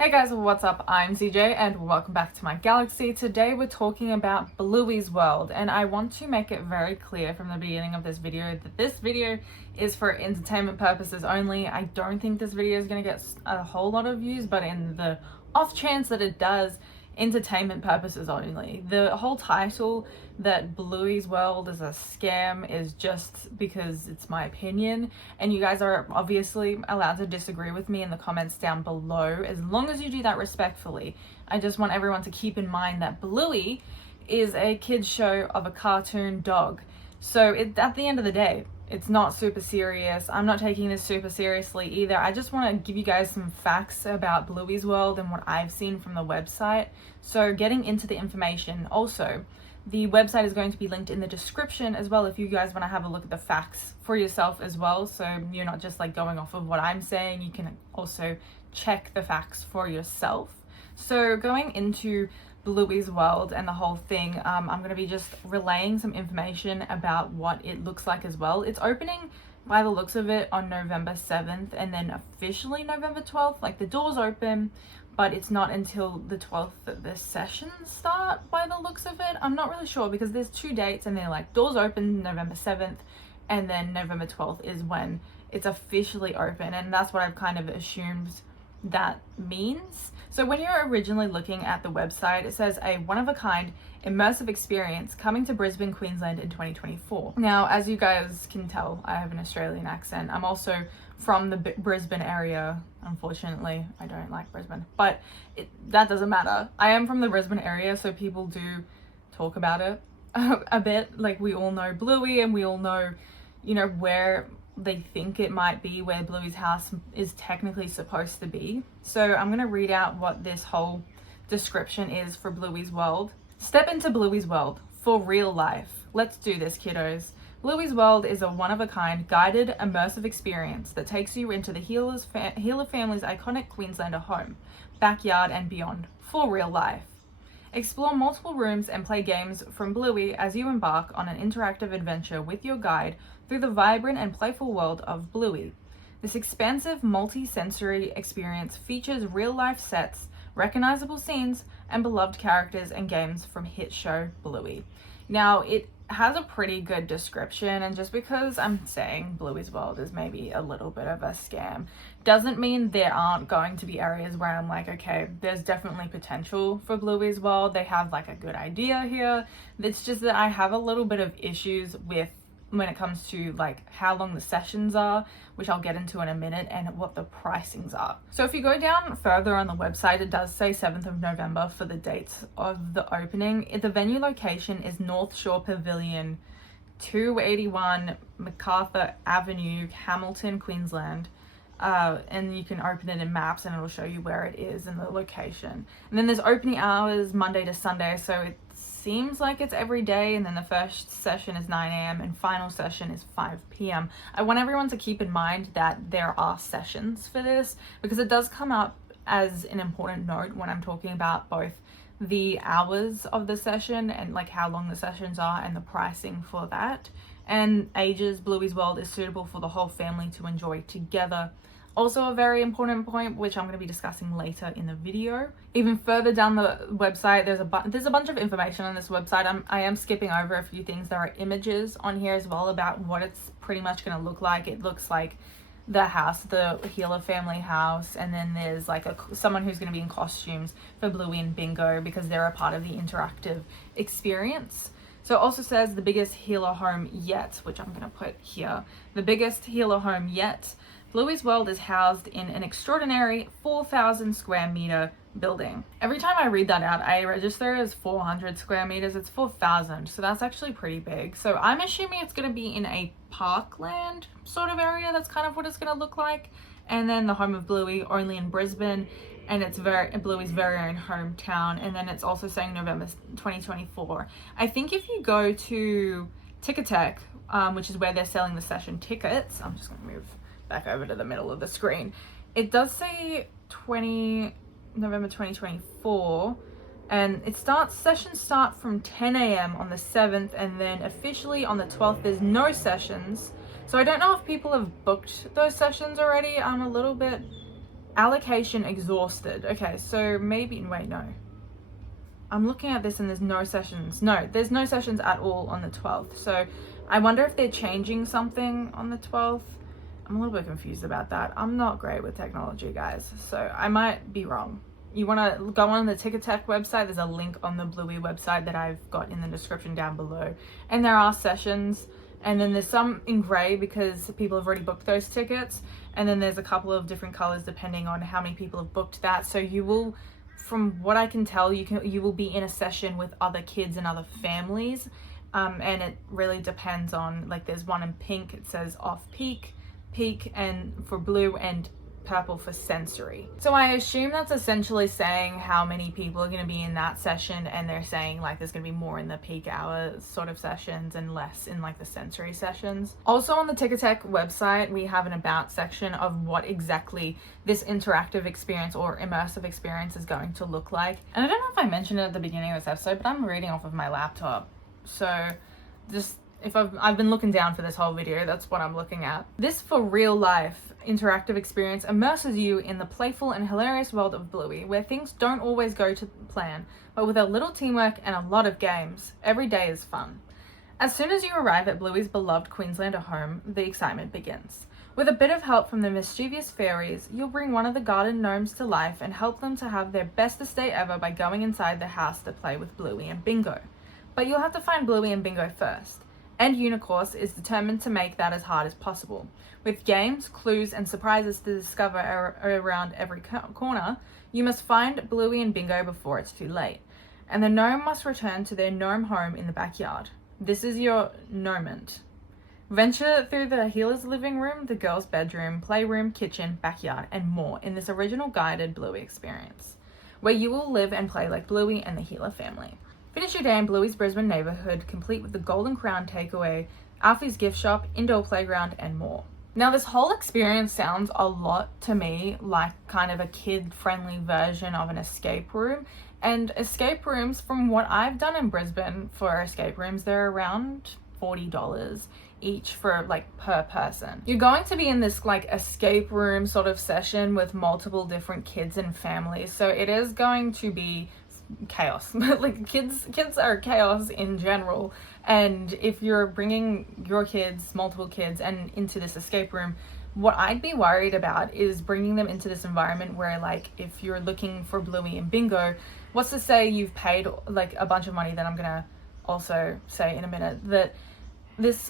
Hey guys, what's up? I'm CJ and welcome back to my galaxy. Today we're talking about Bluey's world, and I want to make it very clear from the beginning of this video that this video is for entertainment purposes only. I don't think this video is going to get a whole lot of views, but in the off chance that it does, entertainment purposes only. The whole title that Bluey's world is a scam is just because it's my opinion, and you guys are obviously allowed to disagree with me in the comments down below as long as you do that respectfully. I just want everyone to keep in mind that Bluey is a kid's show of a cartoon dog, so at the end of the day, it's not super serious. I'm not taking this super seriously either. I just want to give you guys some facts about Bluey's world and what I've seen from the website. So getting into the information, also, the website is going to be linked in the description as well if you guys want to have a look at the facts for yourself as well. So you're not just like going off of what I'm saying, you can also check the facts for yourself. So going into Bluey's world and the whole thing, I'm going to be just relaying some information about what it looks like as well. It's opening by the looks of it on November 7th and then officially November 12th. Like the doors open, but it's not until the 12th that the sessions start by the looks of it. I'm not really sure because there's two dates and they're like doors open November 7th and then November 12th is when it's officially open, and that's what I've kind of assumed that means. So when you're originally looking at the website, it says a one-of-a-kind immersive experience coming to Brisbane, Queensland in 2024. Now, as you guys can tell, I have an Australian accent. I'm also from the Brisbane area. Unfortunately, I don't like Brisbane, but that doesn't matter. I am from the Brisbane area, so people do talk about it a bit. Like, we all know Bluey and we all know, you know, where they think it might be, where Bluey's house is technically supposed to be. So I'm going to read out what this whole description is for Bluey's world. Step into Bluey's world for real life. Let's do this, kiddos. Bluey's world is a one-of-a-kind guided immersive experience that takes you into the Healer family's iconic Queenslander home, backyard and beyond for real life. Explore multiple rooms and play games from Bluey as you embark on an interactive adventure with your guide through the vibrant and playful world of Bluey. This expansive multi-sensory experience features real-life sets, recognizable scenes, and beloved characters and games from hit show Bluey. Now, it has a pretty good description, and just because I'm saying Bluey's world is maybe a little bit of a scam doesn't mean there aren't going to be areas where I'm like, okay, there's definitely potential for Bluey's world. They have like a good idea here. It's just that I have a little bit of issues with when it comes to like how long the sessions are, which I'll get into in a minute, and what the pricings are. So if you go down further on the website, it does say 7th of November for the dates of the opening. The venue location is North Shore Pavilion, 281 MacArthur Avenue, Hamilton, Queensland. And you can open it in maps and it'll show you where it is and the location. And then there's opening hours Monday to Sunday, so it seems like it's every day, and then the first session is 9 a.m. and final session is 5 p.m. I want everyone to keep in mind that there are sessions for this because it does come up as an important note when I'm talking about both the hours of the session and like how long the sessions are and the pricing for that. And ages, Bluey's world is suitable for the whole family to enjoy together. Also a very important point, which I'm going to be discussing later in the video. Even further down the website, there's a bunch of information on this website. I am skipping over a few things. There are images on here as well about what it's pretty much going to look like. It looks like the house, the Healer family house, and then there's like someone who's going to be in costumes for Bluey and Bingo because they're a part of the interactive experience. So it also says the biggest Healer home yet, which I'm going to put here. The biggest Healer home yet. Bluey's world is housed in an extraordinary 4,000 square meter building. Every time I read that out, I register it as 400 square meters. It's 4,000, so that's actually pretty big. So I'm assuming it's going to be in a parkland sort of area. That's kind of what it's going to look like. And then the home of Bluey, only in Brisbane, and it's Bluey's very own hometown. And then it's also saying November 2024. I think if you go to Ticketek, which is where they're selling the session tickets, I'm just going to move back over to the middle of the screen. It does say November 2024, and sessions start from 10 a.m. on the 7th, and then officially on the 12th there's no sessions. So I don't know if people have booked those sessions already. I'm a little bit Allocation exhausted. Okay, so maybe, wait, no. I'm looking at this and there's no sessions. No, there's no sessions at all on the 12th. So I wonder if they're changing something on the 12th. I'm a little bit confused about that. I'm not great with technology, guys, so I might be wrong. You want to go on the Ticketek website. There's a link on the Bluey website that I've got in the description down below. And there are sessions, and then there's some in grey because people have already booked those tickets. And then there's a couple of different colours depending on how many people have booked that. So you will, from what I can tell, you will be in a session with other kids and other families. And it really depends on, like, there's one in pink, it says off peak, and for blue, and purple for sensory. So I assume that's essentially saying how many people are going to be in that session, and they're saying like there's going to be more in the peak hour sort of sessions and less in like the sensory sessions. Also on the Ticketek website we have an about section of what exactly this interactive experience or immersive experience is going to look like. And I don't know if I mentioned it at the beginning of this episode, but I'm reading off of my laptop, so just if I've been looking down for this whole video, that's what I'm looking at. This for real life interactive experience immerses you in the playful and hilarious world of Bluey, where things don't always go to plan, but with a little teamwork and a lot of games, every day is fun. As soon as you arrive at Bluey's beloved Queenslander home, the excitement begins. With a bit of help from the mischievous fairies, you'll bring one of the garden gnomes to life and help them to have their bestest day ever by going inside the house to play with Bluey and Bingo. But you'll have to find Bluey and Bingo first. And Unicourse is determined to make that as hard as possible. With games, clues, and surprises to discover around every corner, you must find Bluey and Bingo before it's too late. And the gnome must return to their gnome home in the backyard. This is your gnomement. Venture through the healer's living room, the girl's bedroom, playroom, kitchen, backyard, and more in this original guided Bluey experience, where you will live and play like Bluey and the healer family. Finish your day in Bluey's Brisbane neighbourhood, complete with the Golden Crown takeaway, Alfie's gift shop, indoor playground, and more. Now, this whole experience sounds a lot to me like kind of a kid-friendly version of an escape room. And escape rooms, from what I've done in Brisbane for escape rooms, they're around $40 each for like per person. You're going to be in this like escape room sort of session with multiple different kids and families. So it is going to be chaos. Like kids are chaos in general, and if you're bringing your kids, multiple kids, and into this escape room, what I'd be worried about is bringing them into this environment where, like, if you're looking for Bluey and Bingo, what's to say you've paid like a bunch of money that I'm gonna also say in a minute, that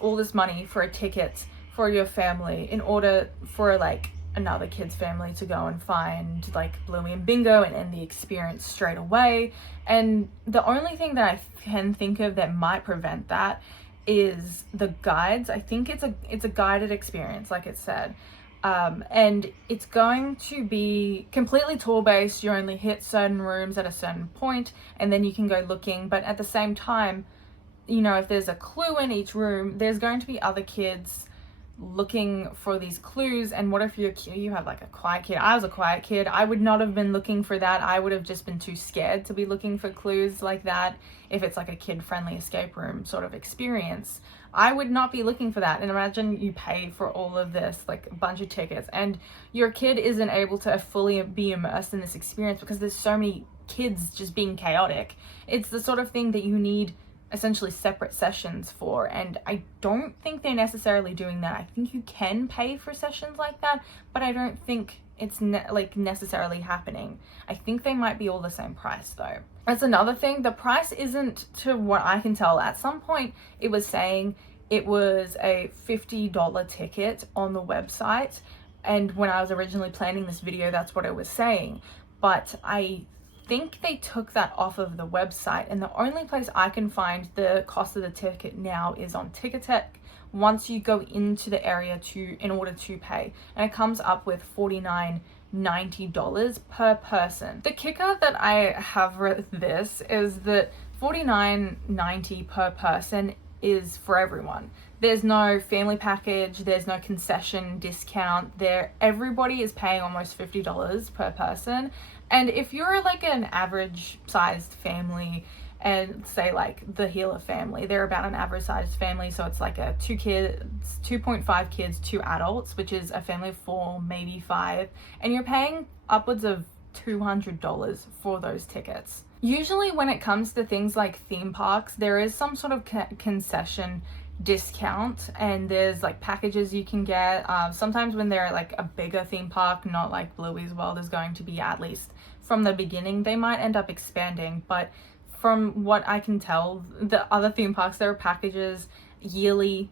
all this money for a ticket for your family in order for like another kid's family to go and find like Bluey and Bingo and end the experience straight away. And the only thing that I can think of that might prevent that is the guides. I think it's a guided experience, like it said, and it's going to be completely tour based. You only hit certain rooms at a certain point and then you can go looking, but at the same time, you know, if there's a clue in each room, there's going to be other kids looking for these clues. And what if you have like a quiet kid? I was a quiet kid. I would not have been looking for that. I would have just been too scared to be looking for clues like that. If it's like a kid-friendly escape room sort of experience, I would not be looking for that. And imagine you pay for all of this, like a bunch of tickets, and your kid isn't able to fully be immersed in this experience because there's so many kids just being chaotic. It's the sort of thing that you need essentially separate sessions for, and I don't think they're necessarily doing that. I think you can pay for sessions like that, but I don't think it's necessarily happening. I think they might be all the same price though. That's another thing. The price isn't, to what I can tell. At some point it was saying it was a $50 ticket on the website, and when I was originally planning this video, that's what it was saying. But I think they took that off of the website, and the only place I can find the cost of the ticket now is on Ticketek once you go into the area in order to pay, and it comes up with $49.90 per person. The kicker that I have with this is that $49.90 per person is for everyone. There's no family package, there's no concession discount there. Everybody is paying almost $50 per person. And if you're like an average sized family and say like the Healer family. They're about an average sized family, so it's like a 2.5 kids, 2 adults, which is a family of 4, maybe 5, and you're paying upwards of $200 for those tickets. Usually when it comes to things like theme parks, there is some sort of concession discount, and there's like packages you can get. Sometimes when they're like a bigger theme park, not like Bluey's World is going to be, at least from the beginning, they might end up expanding, but from what I can tell, the other theme parks, there are packages, yearly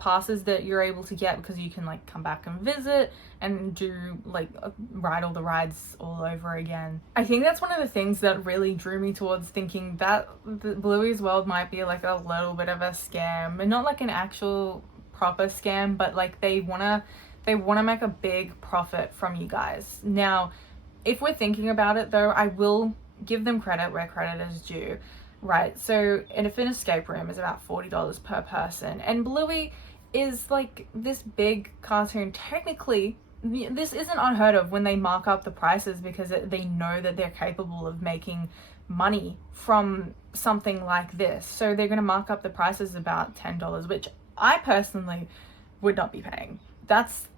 passes that you're able to get, because you can like come back and visit and do like ride all the rides all over again. I think that's one of the things that really drew me towards thinking that the Bluey's World might be like a little bit of a scam, and not like an actual proper scam, but like they wanna make a big profit from you guys. Now, if we're thinking about it though, I will give them credit where credit is due. Right, so if an escape room is about $40 per person, and Bluey is like this big cartoon, technically this isn't unheard of when they mark up the prices, because they know that they're capable of making money from something like this. So they're going to mark up the prices about $10, which I personally would not be paying.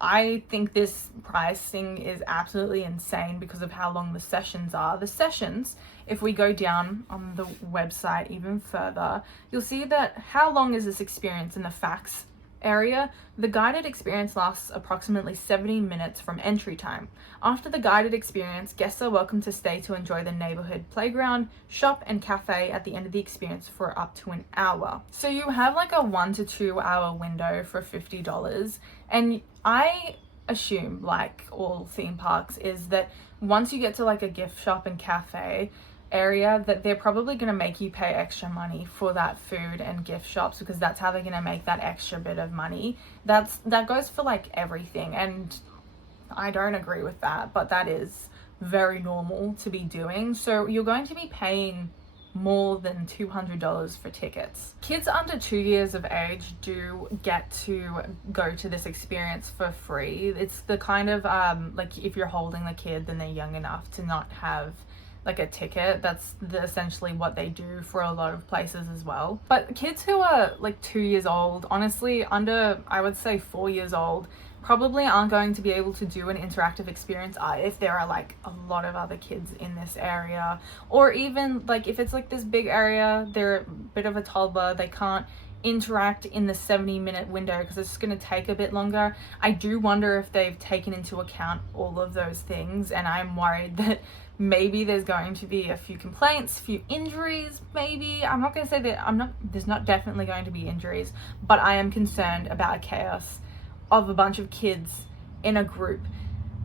I think this pricing is absolutely insane because of how long the sessions are. The sessions, if we go down on the website even further, you'll see that how long is this experience in the facts area. The guided experience lasts approximately 70 minutes from entry time. After the guided experience, guests are welcome to stay to enjoy the neighborhood playground, shop, and cafe at the end of the experience for up to an hour. So you have like a 1 to 2 hour window for $50, and I assume, like all theme parks, is that once you get to like a gift shop and cafe area, that they're probably going to make you pay extra money for that food and gift shops, because that's how they're going to make that extra bit of money. That goes for like everything, and I don't agree with that, but that is very normal to be doing. So you're going to be paying more than $200 for tickets. Kids under 2 years of age do get to go to this experience for free. It's the kind of like if you're holding the kid, then they're young enough to not have like a ticket. That's essentially what they do for a lot of places as well. But kids who are like 2 years old, honestly under, I would say 4 years old, probably aren't going to be able to do an interactive experience if there are like a lot of other kids in this area, or even like if it's like this big area, they're a bit of a toddler, they can't interact in the 70-minute window because it's going to take a bit longer. I do wonder if they've taken into account all of those things, and I'm worried that maybe there's going to be a few complaints, a few injuries, maybe. I'm not going to say that there's not definitely going to be injuries, but I am concerned about chaos of a bunch of kids in a group,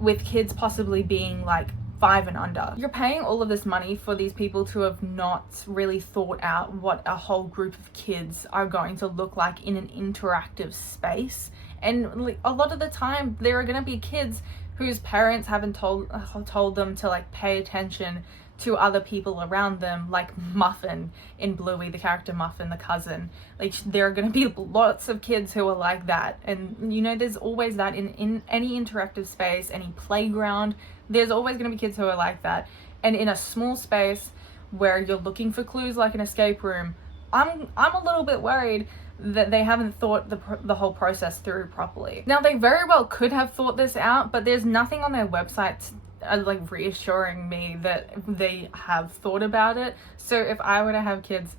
with kids possibly being like 5 and under. You're paying all of this money for these people to have not really thought out what a whole group of kids are going to look like in an interactive space. And like, a lot of the time there are going to be kids whose parents haven't told them to like pay attention to other people around them, like Muffin in Bluey, the character Muffin, the cousin. Like there are going to be lots of kids who are like that, and you know, there's always that in any interactive space, any playground, there's always going to be kids who are like that. And in a small space where you're looking for clues like an escape room, I'm a little bit worried that they haven't thought the whole process through properly. Now, they very well could have thought this out, but there's nothing on their website like reassuring me that they have thought about it. So if I were to have kids,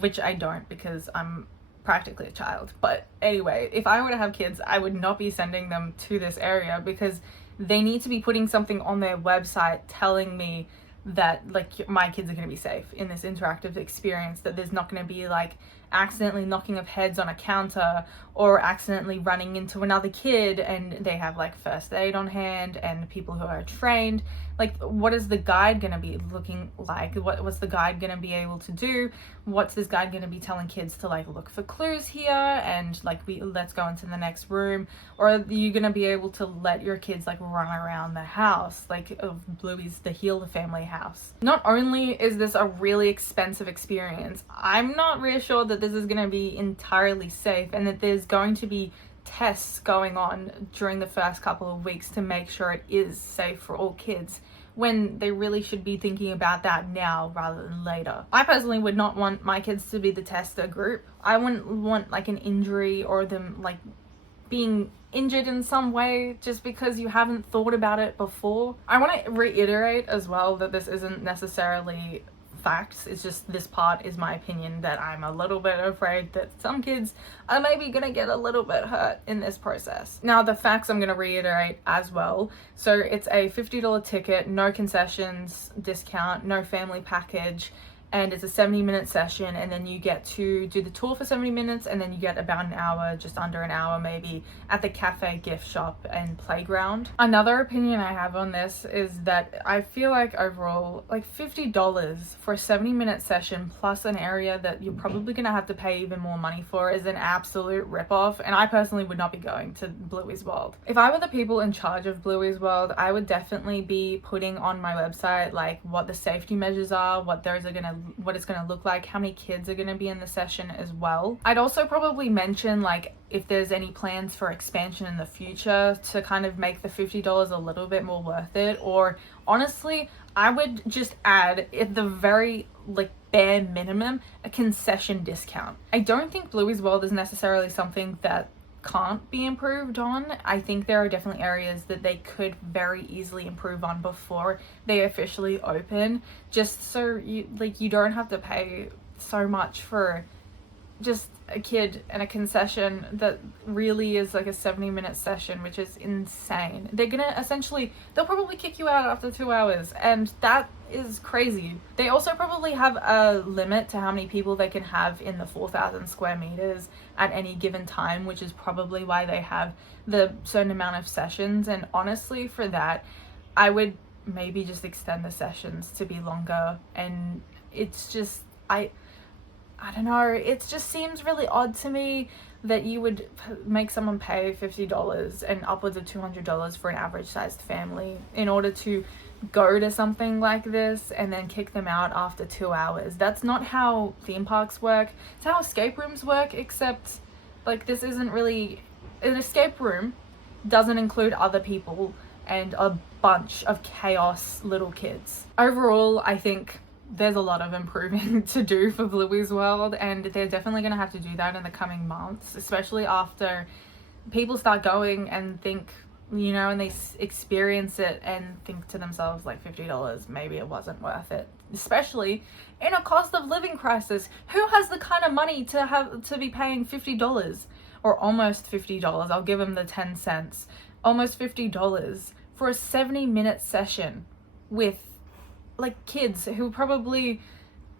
which I don't because I'm practically a child, but anyway, if I were to have kids, I would not be sending them to this area, because they need to be putting something on their website telling me that like my kids are going to be safe in this interactive experience, that there's not going to be like accidentally knocking of heads on a counter or accidentally running into another kid, and they have like first aid on hand and people who are trained. Like, what is the guide going to be looking like? What's the guide going to be able to do? What's this guide going to be telling kids to like look for clues here, and like let's go into the next room? Or are you going to be able to let your kids like run around the house, like of Bluey's the Healer family house? Not only is this a really expensive experience, I'm not reassured that this is going to be entirely safe, and that there's going to be tests going on during the first couple of weeks to make sure it is safe for all kids, when they really should be thinking about that now rather than later. I personally would not want my kids to be the tester group. I wouldn't want like an injury or them like being injured in some way just because you haven't thought about it before. I want to reiterate as well that this isn't necessarily facts, it's just this part is my opinion, that I'm a little bit afraid that some kids are maybe gonna get a little bit hurt in this process. Now the facts I'm gonna reiterate as well. So it's a $50 ticket, no concessions discount, no family package, and it's a 70-minute session, and then you get to do the tour for 70 minutes, and then you get about an hour, just under an hour maybe, at the cafe, gift shop and playground. Another opinion I have on this is that I feel like overall, like $50 for a 70-minute session plus an area that you're probably gonna have to pay even more money for is an absolute ripoff, and I personally would not be going to Bluey's World. If I were the people in charge of Bluey's World, I would definitely be putting on my website like what the safety measures are, what it's going to look like, how many kids are going to be in the session as well. I'd also probably mention like if there's any plans for expansion in the future to kind of make the $50 a little bit more worth it, or honestly I would just add at the very like bare minimum a concession discount. I don't think Bluey's World is necessarily something that can't be improved on. I think there are definitely areas that they could very easily improve on before they officially open, just so you don't have to pay so much for just a kid and a concession that really is like a 70-minute session, which is insane. They'll probably kick you out after 2 hours, and that is crazy. They also probably have a limit to how many people they can have in the 4,000 square meters at any given time, which is probably why they have the certain amount of sessions. And honestly, for that, I would maybe just extend the sessions to be longer. And it's just, I don't know, it just seems really odd to me that you would make someone pay $50 and upwards of $200 for an average sized family in order to go to something like this and then kick them out after 2 hours. That's not how theme parks work. It's how escape rooms work, except like this isn't really an escape room. Doesn't include other people and a bunch of chaos little kids. Overall, I think there's a lot of improving to do for Bluey's World, and they're definitely going to have to do that in the coming months, especially after people start going and think, you know, and they experience it and think to themselves like $50, maybe it wasn't worth it, especially in a cost of living crisis. Who has the kind of money to be paying $50 or almost $50? I'll give them the 10 cents. Almost $50 for a 70-minute session with like kids who probably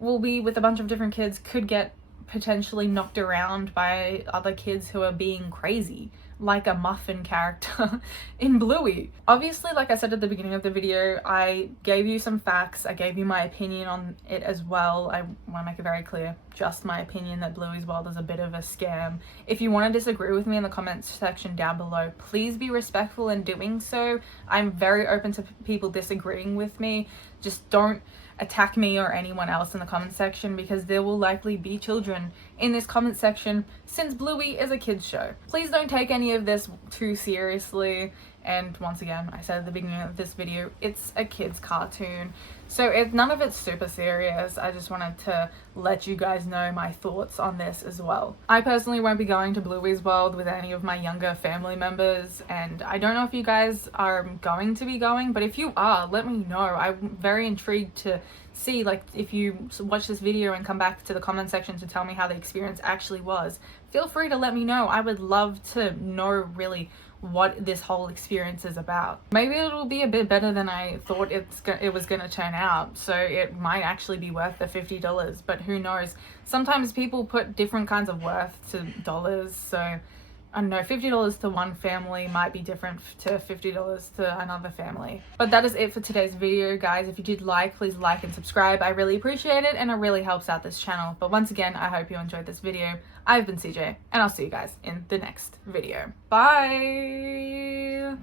will be with a bunch of different kids, could get potentially knocked around by other kids who are being crazy, like a muffin character in Bluey. Obviously, like I said at the beginning of the video, I gave you some facts, I gave you my opinion on it as well. I want to make it very clear, just my opinion, that Bluey's World is a bit of a scam. If you want to disagree with me in the comments section down below, please be respectful in doing so. I'm very open to people disagreeing with me. Just don't attack me or anyone else in the comment section, because there will likely be children in this comment section since Bluey is a kids show. Please don't take any of this too seriously. And once again, I said at the beginning of this video, it's a kids cartoon, so none of it's super serious. I just wanted to let you guys know my thoughts on this as well. I personally won't be going to Bluey's World with any of my younger family members, and I don't know if you guys are going to be going, but if you are, let me know. I'm very intrigued to see, like, if you watch this video and come back to the comment section to tell me how the experience actually was, feel free to let me know. I would love to know really what this whole experience is about. Maybe it'll be a bit better than I thought it was gonna turn out, so it might actually be worth the $50, but who knows. Sometimes people put different kinds of worth to dollars, so I don't know, $50 to one family might be different to $50 to another family. But that is it for today's video, guys. If you did like, please like and subscribe. I really appreciate it, and it really helps out this channel. But once again, I hope you enjoyed this video. I've been CJ, and I'll see you guys in the next video. Bye!